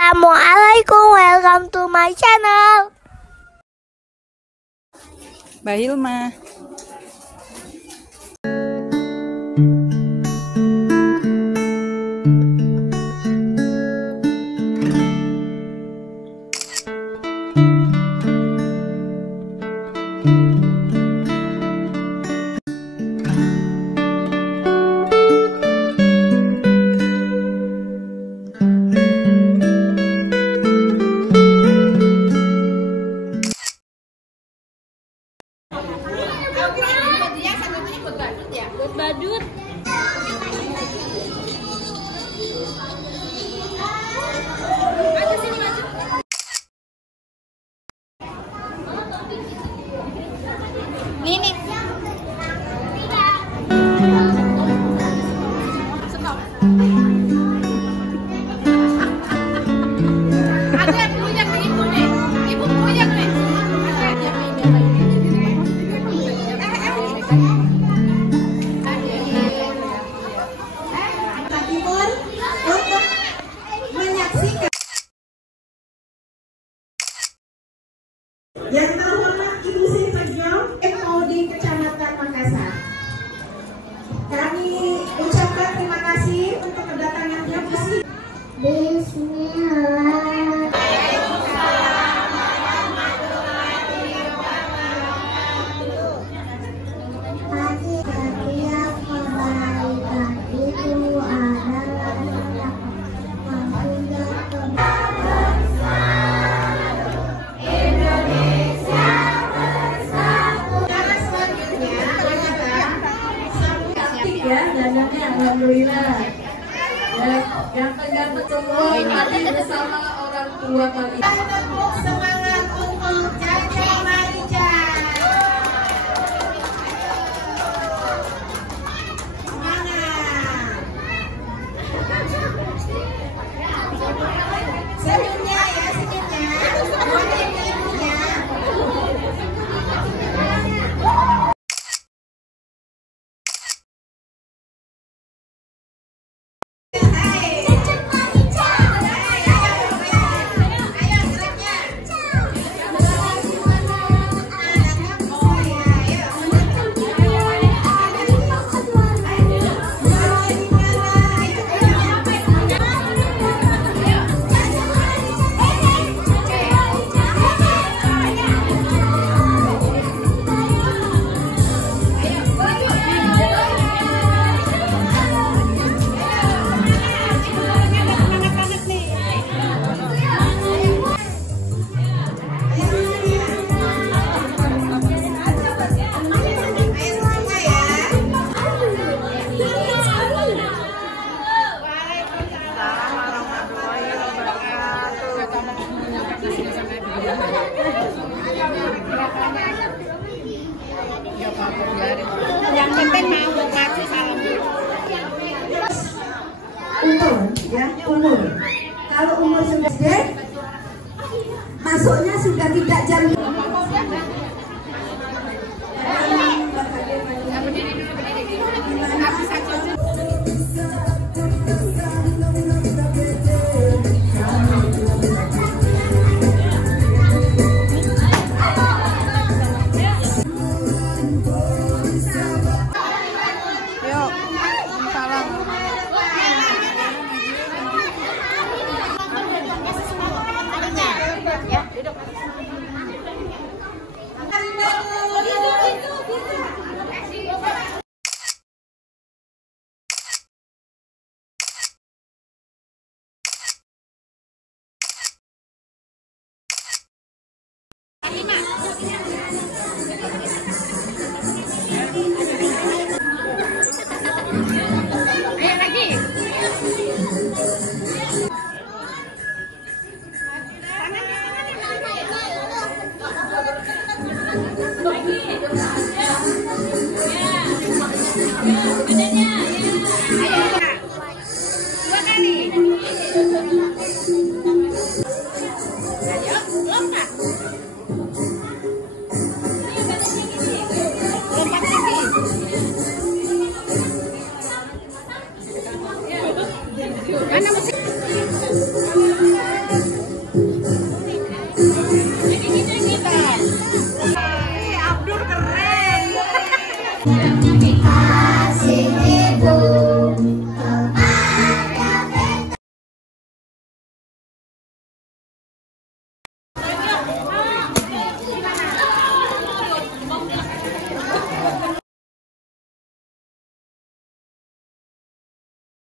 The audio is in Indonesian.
Assalamualaikum, welcome to my channel. Mbak Hilma. Buat badut. Ada sini maju. Nih. Stop. Ada yang punya ke ibu nih. Ibu punya nih. Yang terhormat Ibu Sri Pejong, MOD Kecamatan Makassar. Kami ucapkan terima kasih untuk kedatangannya Bu Sri. Bismillah. Setiap kebaikan itu adalah ya, dananya alhamdulillah. Ya, ganteng-ganteng semua tadi bersama orang tua kami. Semangat untuk Jaja Marica. Semangat. Senyumnya ya, senyumnya. Yang penting mau ngasih salam. Umur. Kalau umur sudah gede, masuknya sudah tidak jam. Ya.